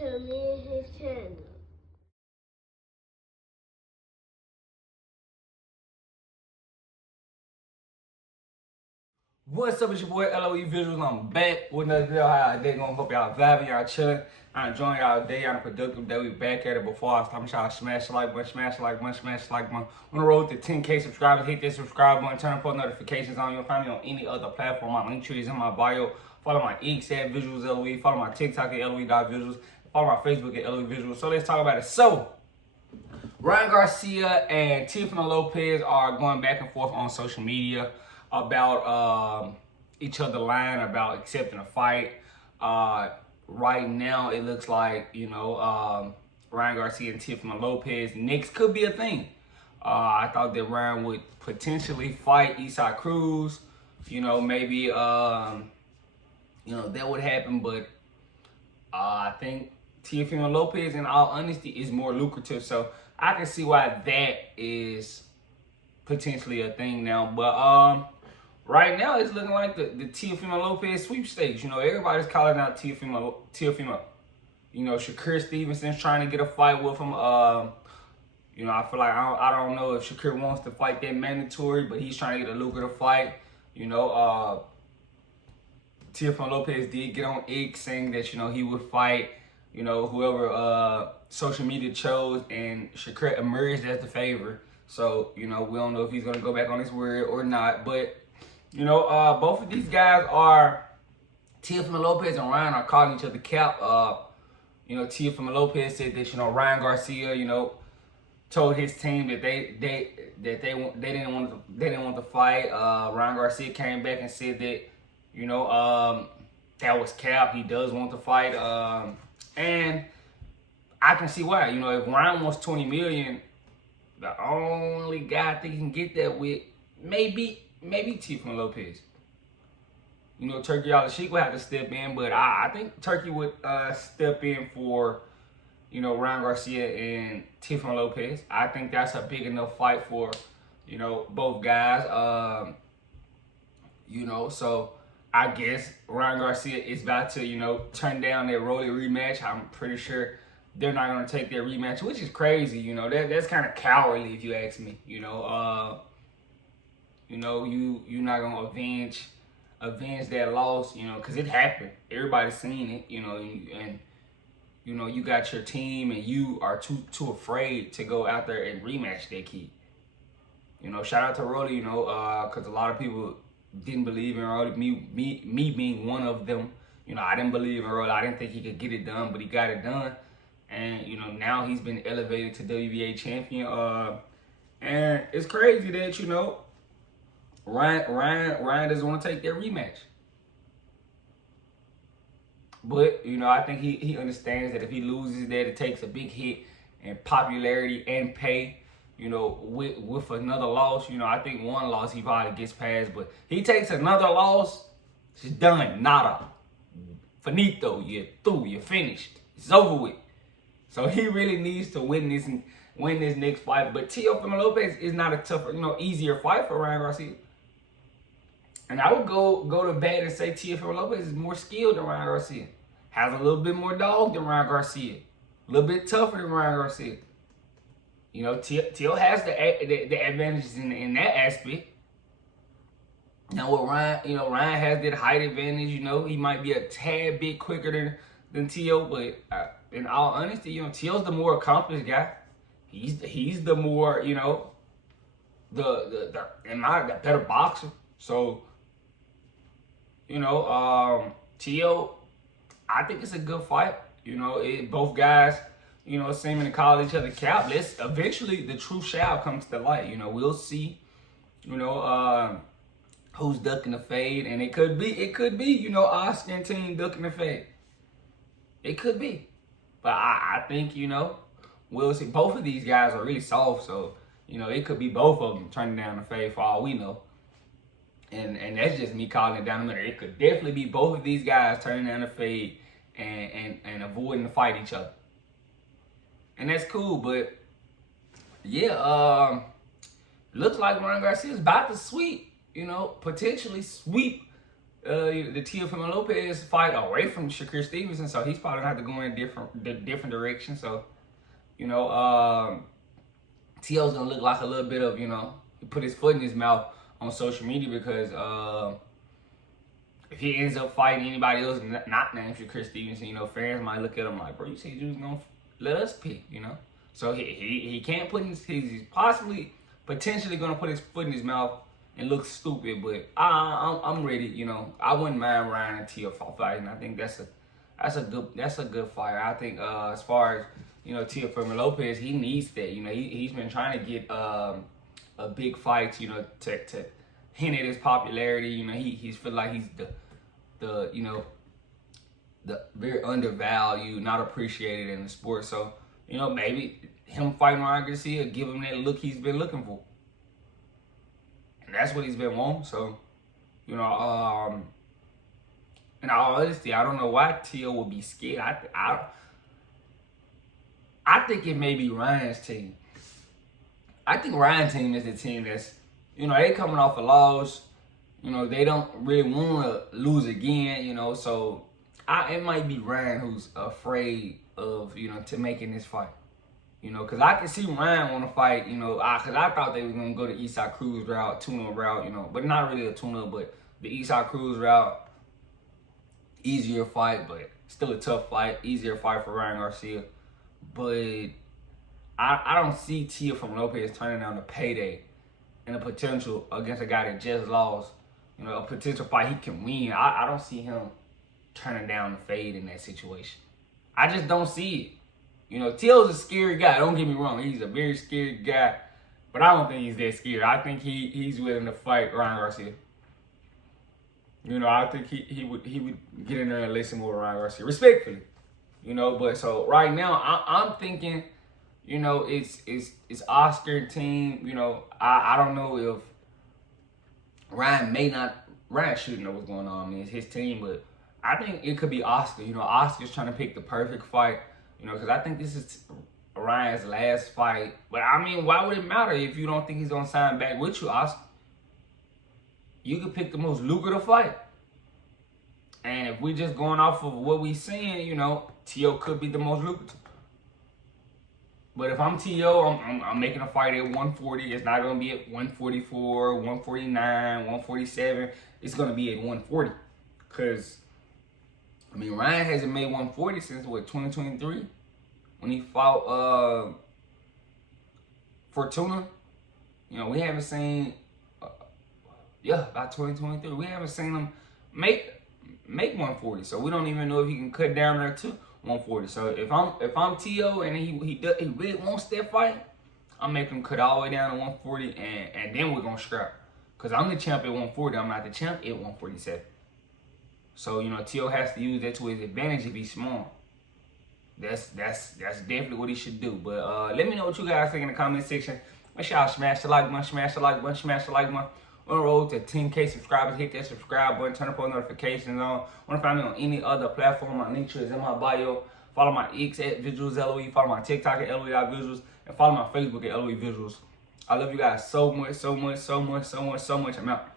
to me and his channel. What's up, it's your boy LOE Visuals. I'm back with another video. How y'all day going? Hope y'all vibing, y'all chilling. I'm enjoying y'all day. Y'all a productive day. We back at it. Before I start, y'all smash the like button, smash the like button, smash the like button. On the road to 10K subscribers, hit that subscribe button, turn on post notifications on. You'll find me on any other platform. My link tree is in my bio. Follow my X at Visuals LOE. Follow my TikTok at LOE.visuals. Follow my Facebook at LOE Visuals. So let's talk about it. So, Ryan Garcia and Teofimo Lopez are going back and forth on social media about each other lying about accepting a fight. Right now, it looks like, Ryan Garcia and Teofimo Lopez next could be a thing. I thought that Ryan would potentially fight Isaac Cruz. Maybe that would happen, but I think Teofimo Lopez, in all honesty, is more lucrative. So I can see why that is potentially a thing now. But right now, it's looking like the Teofimo Lopez sweepstakes. Everybody's calling out Teofimo. Shakur Stevenson's trying to get a fight with him. I feel like I don't know if Shakur wants to fight that mandatory, but he's trying to get a lucrative fight. Teofimo Lopez did get on X saying that he would fight whoever social media chose, and Shakur emerged as the favorite. So we don't know if he's gonna go back on his word or not, but. Both of these guys are, Teofimo Lopez and Ryan are calling each other cap. Teofimo Lopez said that, Ryan Garcia, told his team that they didn't want to fight. Ryan Garcia came back and said that, that was cap. He does want to fight. And I can see why. If Ryan wants $20 million, the only guy I think he can get that with, maybe Teofimo Lopez. Turkey Al-Sheikh would have to step in, but I think Turkey would step in for, Ryan Garcia and Teofimo Lopez. I think that's a big enough fight for, both guys. So I guess Ryan Garcia is about to, turn down that Rolly rematch. I'm pretty sure they're not going to take their rematch, which is crazy. That's kind of cowardly if you ask me. You're not gonna avenge that loss, because it happened. Everybody's seen it, and you got your team, and you are too afraid to go out there and rematch that kid. Shout out to Rolly, because a lot of people didn't believe in Rolly. Me being one of them. I didn't believe in Rolly. I didn't think he could get it done, but he got it done, and now he's been elevated to WBA champion. And it's crazy that Ryan doesn't want to take their rematch. But, I think he understands that if he loses that, it takes a big hit in popularity and pay. With another loss, I think one loss he probably gets past. But he takes another loss, it's done. Nada. Finito. You're through. You're finished. It's over with. So he really needs to win this next fight. But Teofimo Lopez is not a tougher, easier fight for Ryan Garcia. And I would go to bat and say Teofimo Lopez is more skilled than Ryan Garcia. Has a little bit more dog than Ryan Garcia. A little bit tougher than Ryan Garcia. Teo has the advantages in that aspect. Now with Ryan, Ryan has that height advantage. He might be a tad bit quicker than Teo, but in all honesty, Teo's the more accomplished guy. He's the more, the better boxer. So. Teo, I think it's a good fight. Both guys, seeming to call each other cap. Eventually the truth shall come to the light. We'll see, who's ducking the fade. And it could be, Oscar and team ducking the fade. It could be. But I think, we'll see. Both of these guys are really soft. So, it could be both of them turning down the fade for all we know. And that's just me calling it down the middle. It could definitely be both of these guys turning down the fade and avoiding to fight each other. And that's cool, but yeah, looks like Ryan Garcia is about to sweep, potentially sweep the Teofimo Lopez fight away from Shakur Stevenson, so he's probably gonna have to go in a different direction. So, you know, T.O.'s gonna look like a little bit of, you know, he put his foot in his mouth on social media because if he ends up fighting anybody else not named Shakur Stevenson, you know, fans might look at him like, bro, you said you was gonna let us pick, you know. So he can't put he's potentially gonna put his foot in his mouth and look stupid, but I'm ready, you know. I wouldn't mind Ryan and Tia fighting. I think that's a good fight. I think as far as, you know, Teofimo Lopez, he needs that. You know, he's been trying to get a big fight, you know, to hint at his popularity. You know, he's feel like he's the you know, the very undervalued, not appreciated in the sport. So, you know, maybe him fighting Ryan Garcia give him that look he's been looking for. And that's what he's been wanting. So, you know, in all honesty, I don't know why Tio would be scared. I think it may be Ryan's team. I think Ryan's team is the team that's, you know, they coming off a loss. You know, they don't really want to lose again, you know. So, it might be Ryan who's afraid of, you know, to making this fight. You know, because I can see Ryan want to fight, you know, because I thought they were going to go the Eastside Cruz route, tune-up route, you know, but not really a tune-up, but the Eastside Cruz route, easier fight, but still a tough fight, easier fight for Ryan Garcia. But I don't see Teofimo Lopez turning down the payday and the potential against a guy that just lost, you know, a potential fight he can win. I don't see him turning down the fade in that situation. I just don't see it. You know, Tio's a scary guy. Don't get me wrong. He's a very scary guy. But I don't think he's that scary. I think he's willing to fight Ryan Garcia. You know, I think he would get in there and listen with Ryan Garcia. Respectfully. You know, but so right now, I'm thinking, you know, it's Oscar team. You know, I don't know if Ryan shouldn't know what's going on. I mean, it's his team. But I think it could be Oscar. You know, Oscar's trying to pick the perfect fight. You know, because I think this is Ryan's last fight. But, I mean, why would it matter if you don't think he's going to sign back with you, Oscar? You could pick the most lucrative fight. And if we're just going off of what we're seeing, you know, T.O. could be the most lucrative. But if I'm T.O., I'm making a fight at 140. It's not going to be at 144, 149, 147. It's going to be at 140. Because, I mean, Ryan hasn't made 140 since, what, 2023? When he fought Fortuna. You know, we haven't seen, about 2023. We haven't seen him make 140. So we don't even know if he can cut down there to 140. So if I'm T.O. and he really wants that fight, I'm making him cut all the way down to 140, and then we're going to scrap. Because I'm the champ at 140. I'm not the champ at 147. So, you know, T.O. has to use that to his advantage if he's small. That's definitely what he should do. But let me know what you guys think in the comment section. Make sure y'all smash the like button, smash the like button, smash the like button. On the road to 10K subscribers, hit that subscribe button, turn post notifications on. Want to find me on any other platform? My link is in my bio. Follow my X at VisualsLOE. Follow my TikTok at LOE.Visuals. And follow my Facebook at LOE Visuals. I love you guys so much, so much, so much, so much, so much. I'm out.